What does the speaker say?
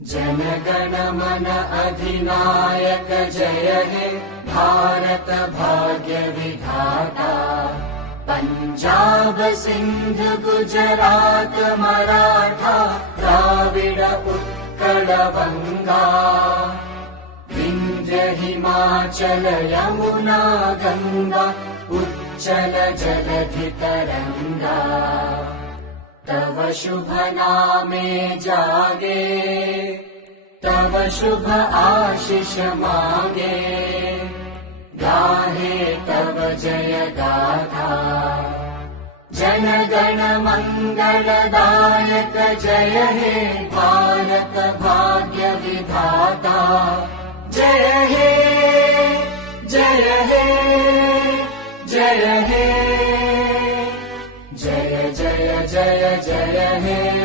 जनगण मन अधिनायक जय हे भारत भाग्य विधाता। पंजाब सिंध गुजरात मराठा द्राविड उत्कल बंगा। विंध्य हिमाचल यमुना गंगा उच्चल जलधि तरंगा। तव शुभ नामे जागे तव शुभ आशीष मागे। गाहे तव जय गाथा जनगण मंगलदायक जय हे भारत भाग्य विधाता। जय हे जय हे जय हे जय जय जय जय हे।